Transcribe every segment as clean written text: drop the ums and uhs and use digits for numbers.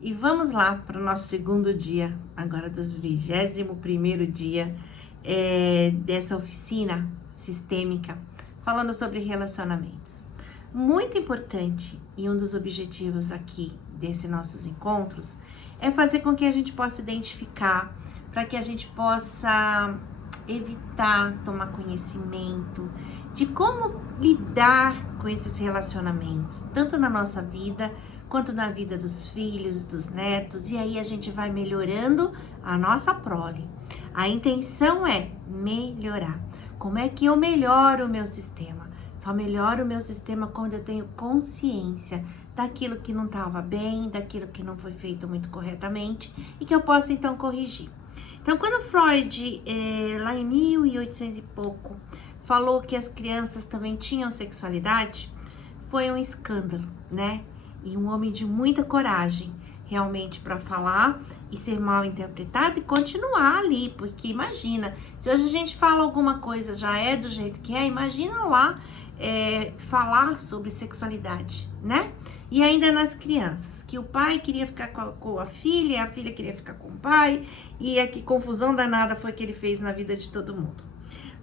E vamos lá para o nosso segundo dia, agora dos 21º dia dessa oficina sistêmica, falando sobre relacionamentos. Muito importante e um dos objetivos aqui desses nossos encontros é fazer com que a gente possa identificar, para que a gente possa evitar tomar conhecimento de como lidar com esses relacionamentos, tanto na nossa vida, quanto na vida dos filhos, dos netos, e aí a gente vai melhorando a nossa prole. A intenção é melhorar. Como é que eu melhoro o meu sistema? Só melhoro o meu sistema quando eu tenho consciência daquilo que não estava bem, daquilo que não foi feito muito corretamente e que eu posso então corrigir. Então, quando Freud, lá em 1800 e pouco, falou que as crianças também tinham sexualidade, foi um escândalo, né? E um homem de muita coragem, realmente, para falar e ser mal interpretado e continuar ali, porque imagina, se hoje a gente fala alguma coisa, já é do jeito que é, imagina lá falar sobre sexualidade, né? E ainda nas crianças, que o pai queria ficar com a filha queria ficar com o pai, e que confusão danada foi que ele fez na vida de todo mundo.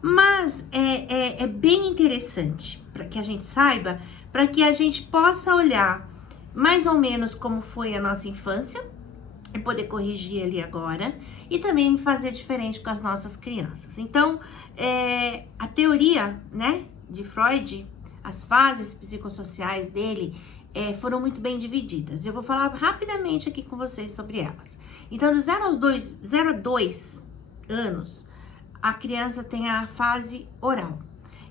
Mas é bem interessante para que a gente saiba, para que a gente possa olhar mais ou menos como foi a nossa infância e poder corrigir ali agora e também fazer diferente com as nossas crianças. Então, a teoria, né, de Freud, as fases psicossociais dele foram muito bem divididas. Eu vou falar rapidamente aqui com vocês sobre elas. Então, do 0 a 2 anos, a criança tem a fase oral,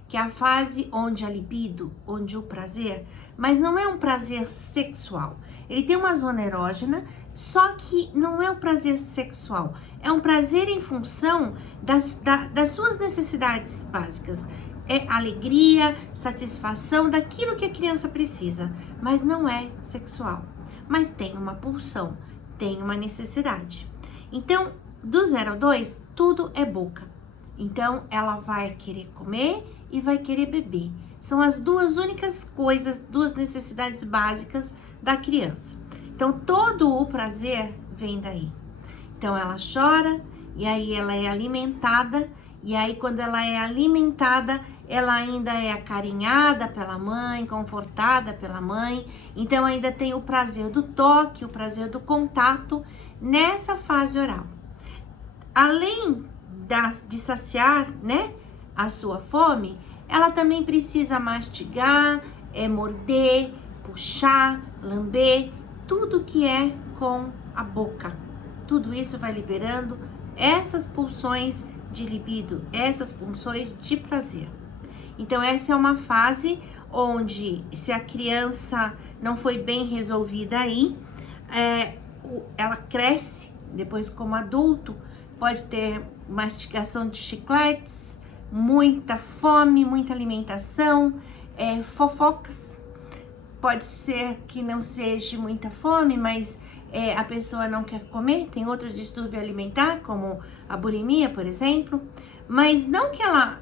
que é a fase onde a libido, onde o prazer, mas não é um prazer sexual. Ele tem uma zona erógena, só que não é um prazer sexual. É um prazer em função das suas necessidades básicas. É alegria, satisfação daquilo que a criança precisa, mas não é sexual. Mas tem uma pulsão, tem uma necessidade. Então, do 0 ao 2, tudo é boca. Então, ela vai querer comer e vai querer beber. São as duas únicas coisas, duas necessidades básicas da criança. Então, todo o prazer vem daí. Então, ela chora e aí ela é alimentada. E aí, quando ela é alimentada, ela ainda é acarinhada pela mãe, confortada pela mãe. Então, ainda tem o prazer do toque, o prazer do contato nessa fase oral. Além de saciar, né, a sua fome, ela também precisa mastigar, morder, puxar, lamber, tudo que é com a boca. Tudo isso vai liberando essas pulsões de libido, essas pulsões de prazer. Então, essa é uma fase onde, se a criança não foi bem resolvida aí, ela cresce, depois como adulto, pode ter mastigação de chicletes, muita fome, muita alimentação, fofocas. Pode ser que não seja muita fome, mas a pessoa não quer comer. Tem outros distúrbios alimentares, como a bulimia, por exemplo. Mas não que ela...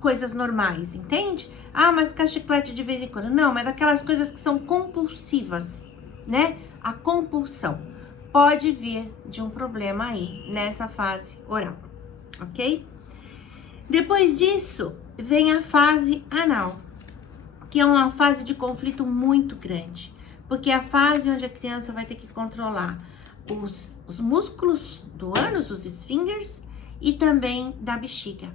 coisas normais, entende? Ah, mas quer chiclete de vez em quando. Não, mas aquelas coisas que são compulsivas, né? A compulsão pode vir de um problema aí, nessa fase oral, ok? Depois disso, vem a fase anal, que é uma fase de conflito muito grande, porque é a fase onde a criança vai ter que controlar os músculos do ânus, os esfíncteres, e também da bexiga.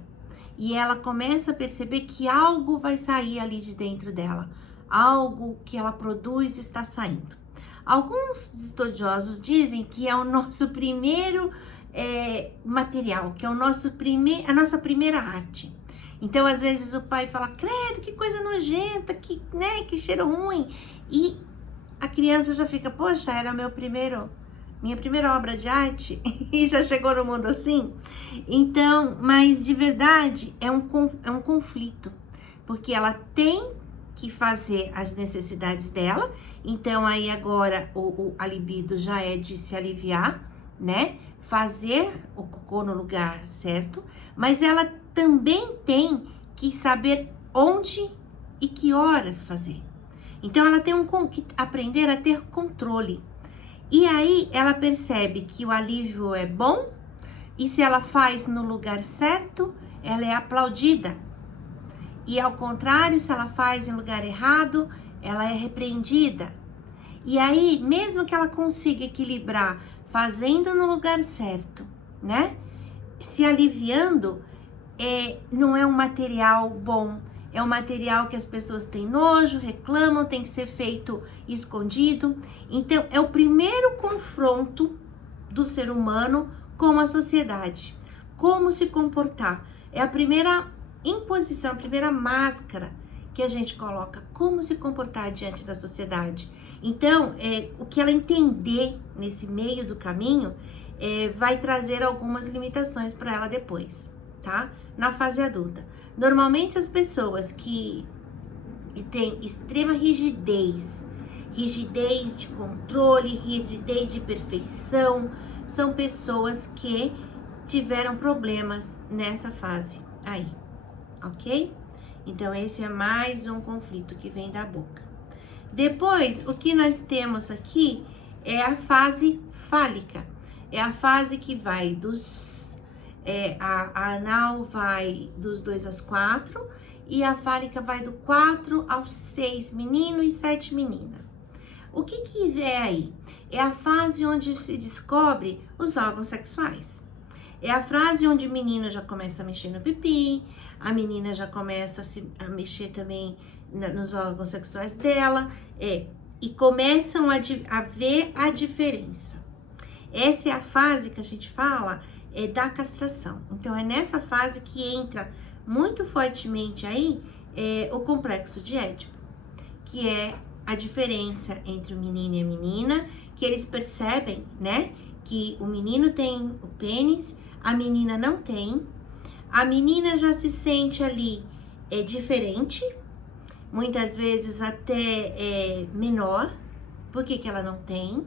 E ela começa a perceber que algo vai sair ali de dentro dela, algo que ela produz está saindo. Alguns estudiosos dizem que é o nosso primeiro material, que é a nossa primeira arte. Então, às vezes o pai fala, credo, que coisa nojenta, que cheiro ruim. E a criança já fica, poxa, era minha primeira obra de arte e já chegou no mundo assim. Então, mas de verdade é um conflito, porque ela tem que fazer as necessidades dela. Então, aí agora a libido já é de se aliviar, né? Fazer o cocô no lugar certo, mas ela também tem que saber onde e que horas fazer. Então, ela tem que aprender a ter controle. E aí ela percebe que o alívio é bom, e se ela faz no lugar certo, ela é aplaudida. E ao contrário, se ela faz em lugar errado, ela é repreendida. E aí, mesmo que ela consiga equilibrar fazendo no lugar certo, né? Se aliviando, não é um material bom, é um material que as pessoas têm nojo, reclamam, tem que ser feito escondido. Então, é o primeiro confronto do ser humano com a sociedade. Como se comportar. É a primeira imposição, a primeira máscara que a gente coloca. Como se comportar diante da sociedade. Então, o que ela entender nesse meio do caminho vai trazer algumas limitações para ela depois, tá? Na fase adulta. Normalmente as pessoas que têm extrema rigidez de controle, rigidez de perfeição, são pessoas que tiveram problemas nessa fase aí, ok? Então esse é mais um conflito que vem da boca. Depois, o que nós temos aqui é a fase fálica. É a fase que vai a anal vai dos 2 aos 4 e a fálica vai do 4 aos 6, menino e 7, menina. O que é aí? É a fase onde se descobre os órgãos sexuais. É a fase onde o menino já começa a mexer no pipi, a menina já começa a mexer também nos órgãos sexuais dela, e começam a ver a diferença. Essa é a fase que a gente fala da castração. Então, é nessa fase que entra muito fortemente aí o complexo de Édipo, que é a diferença entre o menino e a menina, que eles percebem, né, que o menino tem o pênis, a menina não tem. A menina já se sente ali diferente, muitas vezes até menor. Por que ela não tem,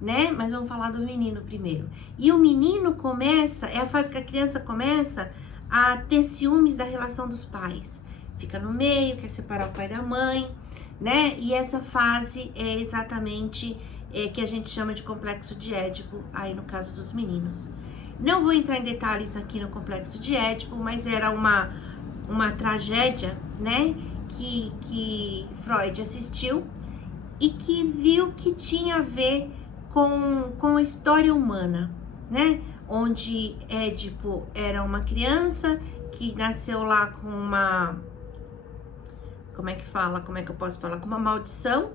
né? Mas vamos falar do menino primeiro. E o menino começa, é a fase que a criança começa a ter ciúmes da relação dos pais. Fica no meio, quer separar o pai da mãe, né? E essa fase é exatamente que a gente chama de complexo de Édipo, aí no caso dos meninos. Não vou entrar em detalhes aqui no complexo de Édipo, mas era uma tragédia, né? Que Freud assistiu e que viu que tinha a ver com a história humana, né? Onde Édipo era uma criança que nasceu lá com uma... Como é que eu posso falar? Com uma maldição.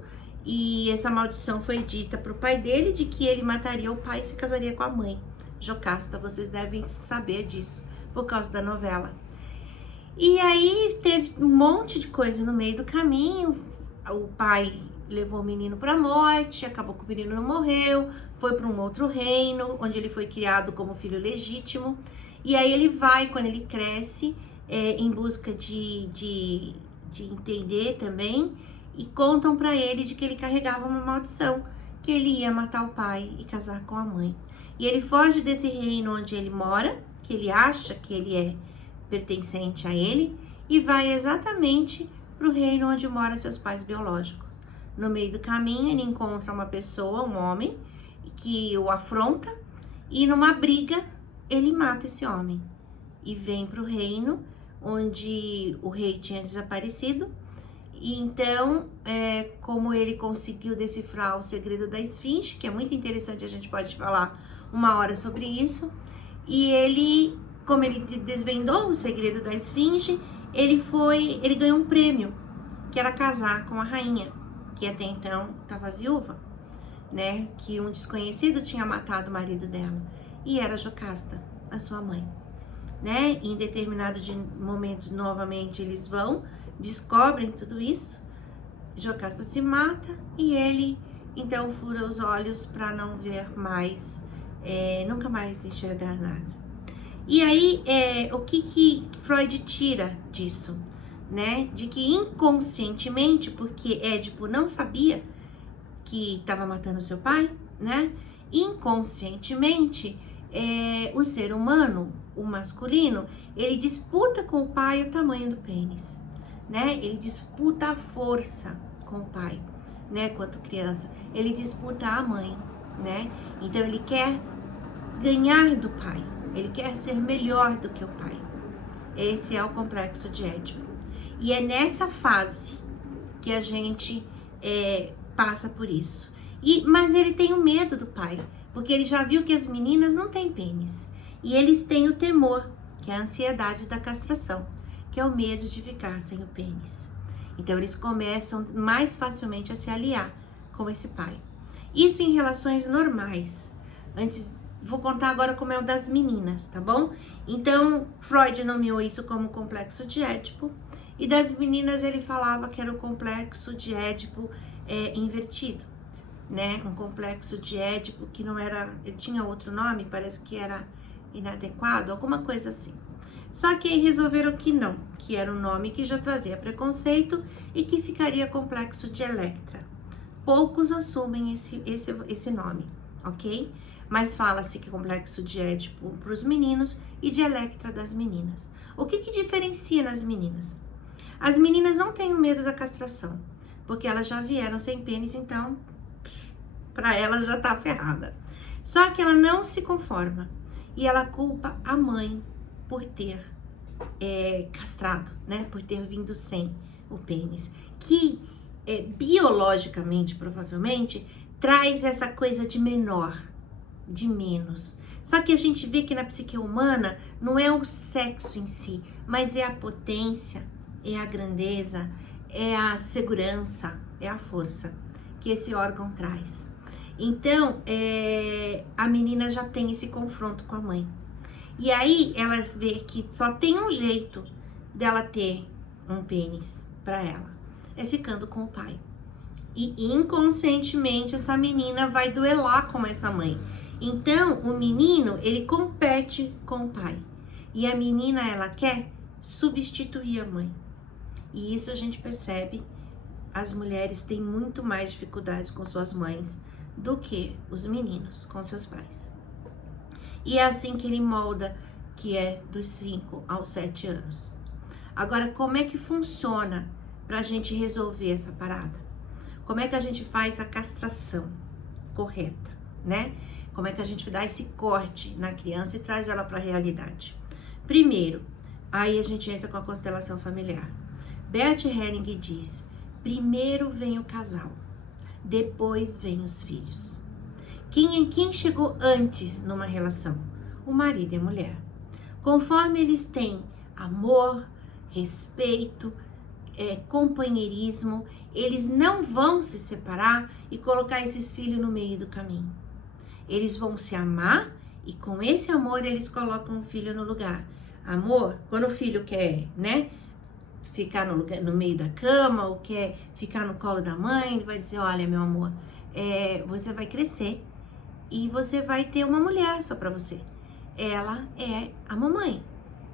E essa maldição foi dita para o pai dele de que ele mataria o pai e se casaria com a mãe. Jocasta, vocês devem saber disso por causa da novela. E aí teve um monte de coisa no meio do caminho. O pai levou o menino para a morte, acabou que o menino não morreu, foi para um outro reino, onde ele foi criado como filho legítimo. E aí ele vai, quando ele cresce, em busca de entender também, e contam para ele de que ele carregava uma maldição, que ele ia matar o pai e casar com a mãe. E ele foge desse reino onde ele mora, que ele acha que ele é pertencente a ele, e vai exatamente para o reino onde moram seus pais biológicos. No meio do caminho, ele encontra uma pessoa, um homem, que o afronta, e numa briga, ele mata esse homem. E vem para o reino onde o rei tinha desaparecido. E então, como ele conseguiu decifrar o segredo da esfinge, que é muito interessante, a gente pode falar uma hora sobre isso, e ele, como ele desvendou o segredo da esfinge, ele ganhou um prêmio, que era casar com a rainha, que até então estava viúva, né, que um desconhecido tinha matado o marido dela, e era Jocasta, a sua mãe, né, e em determinado momento, novamente, eles descobrem tudo isso, Jocasta se mata, e ele, então, fura os olhos para não ver mais, nunca mais enxergar nada. E aí, o que Freud tira disso, né? De que inconscientemente, porque Édipo não sabia que estava matando seu pai, né? Inconscientemente, o ser humano, o masculino, ele disputa com o pai o tamanho do pênis, né? Ele disputa a força com o pai, né? Quanto criança, ele disputa a mãe. né? Então ele quer ganhar do pai, ele quer ser melhor do que o pai. Esse é o complexo de Édipo. E é nessa fase que a gente passa por isso. Mas ele tem o medo do pai, porque ele já viu que as meninas não têm pênis. E eles têm o temor, que é a ansiedade da castração, que é o medo de ficar sem o pênis. Então eles começam mais facilmente a se aliar com esse pai. Isso em relações normais. Vou contar agora como é o das meninas, tá bom? Então, Freud nomeou isso como complexo de Édipo. E das meninas ele falava que era o complexo de Édipo invertido, né? Um complexo de Édipo que não era... Ele tinha outro nome, parece que era inadequado, alguma coisa assim. Só que aí resolveram que não, que era um nome que já trazia preconceito e que ficaria complexo de Electra. Poucos assumem esse nome, ok? Mas fala-se que complexo de Édipo para os meninos e de Electra das meninas. O que diferencia nas meninas? As meninas não têm o medo da castração, porque elas já vieram sem pênis, então para elas já tá ferrada. Só que ela não se conforma e ela culpa a mãe por ter castrado, né? Por ter vindo sem o pênis, que biologicamente, provavelmente, traz essa coisa de menor, de menos. Só que a gente vê que na psique humana não é o sexo em si, mas é a potência, é a grandeza, é a segurança, é a força que esse órgão traz. Então, a menina já tem esse confronto com a mãe. E aí ela vê que só tem um jeito dela ter um pênis para ela, é ficando com o pai. E inconscientemente essa menina vai duelar com essa mãe. Então o menino, ele compete com o pai. E a menina, ela quer substituir a mãe. E isso a gente percebe, as mulheres têm muito mais dificuldades com suas mães do que os meninos com seus pais. E é assim que ele molda, que é dos 5 aos 7 anos. Agora, como é que funciona pra gente resolver essa parada? Como é que a gente faz a castração correta, né? Como é que a gente dá esse corte na criança e traz ela pra realidade? Primeiro, aí a gente entra com a constelação familiar. Bert Helling diz, primeiro vem o casal, depois vem os filhos. Quem chegou antes numa relação? O marido e a mulher. Conforme eles têm amor, respeito, companheirismo, eles não vão se separar e colocar esses filhos no meio do caminho. Eles vão se amar e com esse amor eles colocam o filho no lugar. Amor, quando o filho quer, né, ficar no meio da cama ou quer ficar no colo da mãe, ele vai dizer, olha, meu amor, você vai crescer e você vai ter uma mulher só pra você. Ela é a mamãe,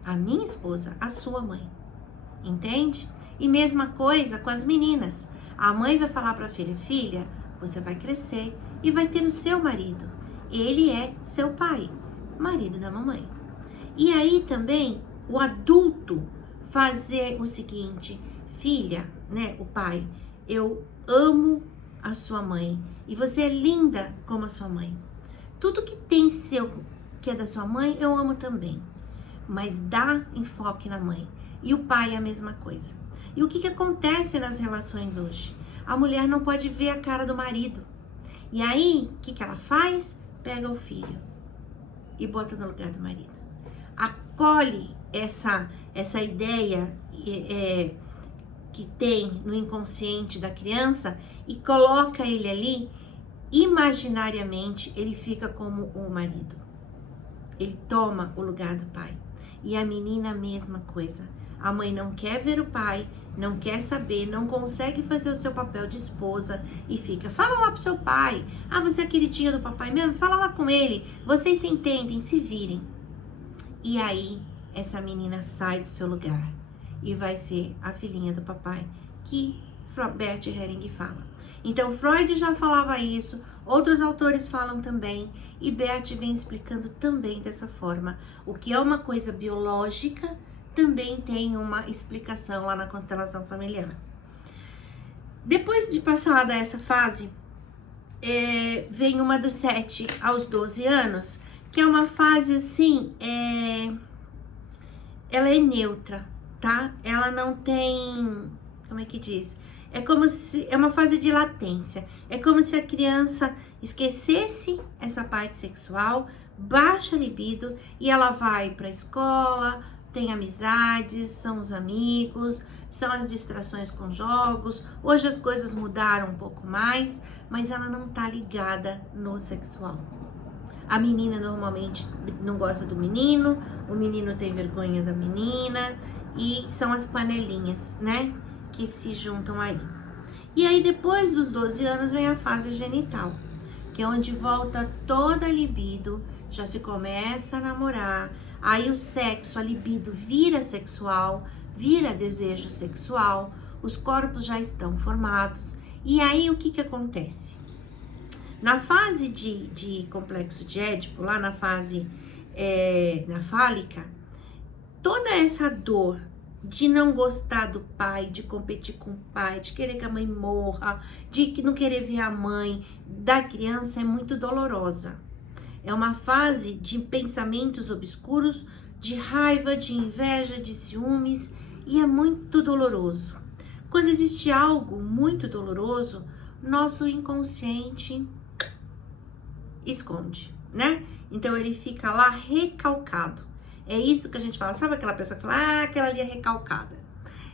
a minha esposa, a sua mãe. Entende? E mesma coisa com as meninas. A mãe vai falar pra filha, filha, você vai crescer e vai ter o seu marido. Ele é seu pai, marido da mamãe. E aí também o adulto fazer o seguinte, filha, né, o pai, eu amo a sua mãe e você é linda como a sua mãe. Tudo que tem que é da sua mãe, eu amo também. Mas dá enfoque na mãe. E o pai é a mesma coisa. E o que acontece nas relações hoje? A mulher não pode ver a cara do marido. E aí, o que ela faz? Pega o filho e bota no lugar do marido. Acolhe essa ideia que tem no inconsciente da criança e coloca ele ali, imaginariamente, ele fica como o marido. Ele toma o lugar do pai. E a menina, a mesma coisa. A mãe não quer ver o pai, não quer saber, não consegue fazer o seu papel de esposa e fica, fala lá pro seu pai. Ah, você é a queridinha do papai mesmo? Fala lá com ele. Vocês se entendem, se virem. E aí, essa menina sai do seu lugar e vai ser a filhinha do papai, que Bert Helling fala. Então, Freud já falava isso, outros autores falam também, e Bert vem explicando também dessa forma. O que é uma coisa biológica, também tem uma explicação lá na constelação familiar. Depois de passada essa fase, vem uma dos 7 aos 12 anos, que é uma fase assim, ela é neutra, tá? Ela não tem, como é que diz? É como se, é uma fase de latência. É como se a criança esquecesse essa parte sexual, baixa a libido e ela vai para a escola, tem amizades, são os amigos, são as distrações com jogos. Hoje as coisas mudaram um pouco mais, mas ela não tá ligada no sexual. A menina normalmente não gosta do menino, o menino tem vergonha da menina, e são as panelinhas, né, que se juntam aí. E aí depois dos 12 anos vem a fase genital, que é onde volta toda a libido, já se começa a namorar, aí o sexo, a libido vira sexual, vira desejo sexual, os corpos já estão formados, e aí o que acontece? Na fase de complexo de Édipo, lá na fase na fálica, toda essa dor de não gostar do pai, de competir com o pai, de querer que a mãe morra, de não querer ver a mãe da criança é muito dolorosa. É uma fase de pensamentos obscuros, de raiva, de inveja, de ciúmes, e é muito doloroso. Quando existe algo muito doloroso, nosso inconsciente esconde, né? Então ele fica lá recalcado. É isso que a gente fala. Sabe aquela pessoa que fala, ah, aquela ali é recalcada?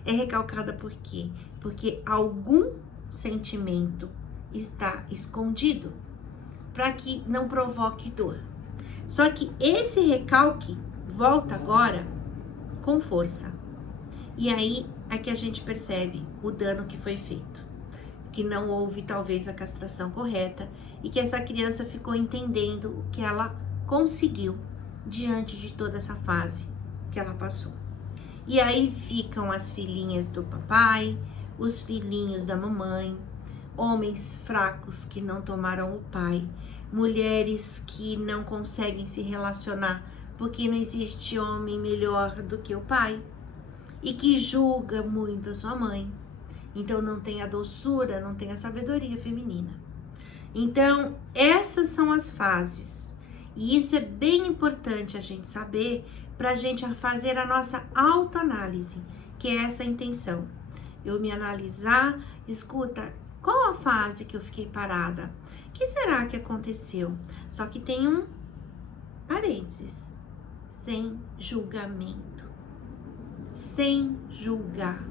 É recalcada por quê? Porque algum sentimento está escondido para que não provoque dor. Só que esse recalque volta agora com força. E aí é que a gente percebe o dano que foi feito. Que não houve talvez a castração correta e que essa criança ficou entendendo o que ela conseguiu diante de toda essa fase que ela passou. E aí ficam as filhinhas do papai, os filhinhos da mamãe, homens fracos que não tomaram o pai, mulheres que não conseguem se relacionar porque não existe homem melhor do que o pai e que julga muito a sua mãe. Então não tem a doçura, não tem a sabedoria feminina. Então essas são as fases. E isso é bem importante a gente saber para a gente fazer a nossa autoanálise, que é essa intenção. Eu me analisar, escuta, qual a fase que eu fiquei parada? O que será que aconteceu? Só que tem um parênteses, sem julgamento. Sem julgar.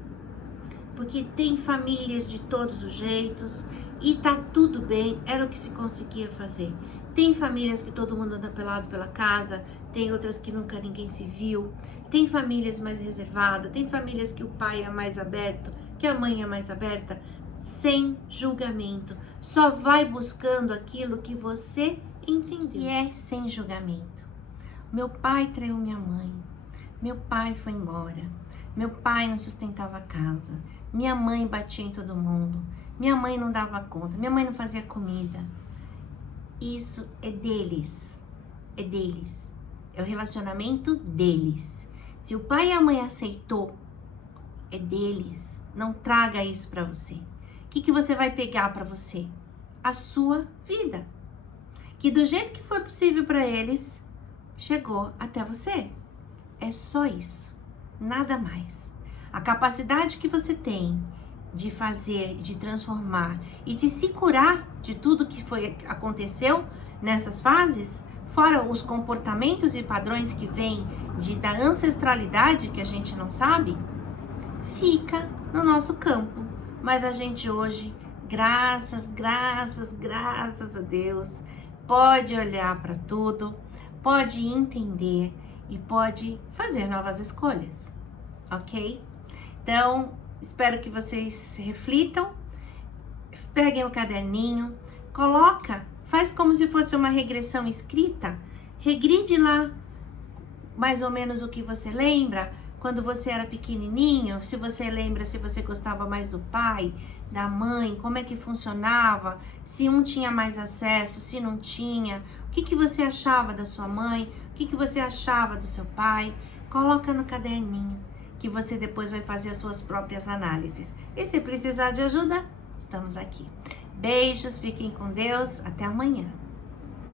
Porque tem famílias de todos os jeitos e tá tudo bem, era o que se conseguia fazer. Tem famílias que todo mundo anda pelado pela casa, tem outras que nunca ninguém se viu, tem famílias mais reservadas, tem famílias que o pai é mais aberto, que a mãe é mais aberta, sem julgamento. Só vai buscando aquilo que você entendeu. E é sem julgamento. Meu pai traiu minha mãe, meu pai foi embora, meu pai não sustentava a casa, minha mãe batia em todo mundo, minha mãe não dava conta, minha mãe não fazia comida. Isso é deles, é deles, é o relacionamento deles. Se o pai e a mãe aceitou, é deles. Não traga isso para você. O que você vai pegar para você? A sua vida. Que do jeito que foi possível para eles, chegou até você. É só isso, nada mais. A capacidade que você tem de fazer, de transformar e de se curar de tudo que aconteceu nessas fases, fora os comportamentos e padrões que vêm da ancestralidade que a gente não sabe, fica no nosso campo. Mas a gente hoje, graças a Deus, pode olhar para tudo, pode entender e pode fazer novas escolhas, ok? Então, espero que vocês reflitam, peguem o caderninho, faz como se fosse uma regressão escrita, regride lá mais ou menos o que você lembra quando você era pequenininho, se você lembra, se você gostava mais do pai, da mãe, como é que funcionava, se um tinha mais acesso, se não tinha, o que você achava da sua mãe, o que você achava do seu pai, coloca no caderninho, que você depois vai fazer as suas próprias análises. E se precisar de ajuda, estamos aqui. Beijos, fiquem com Deus, até amanhã.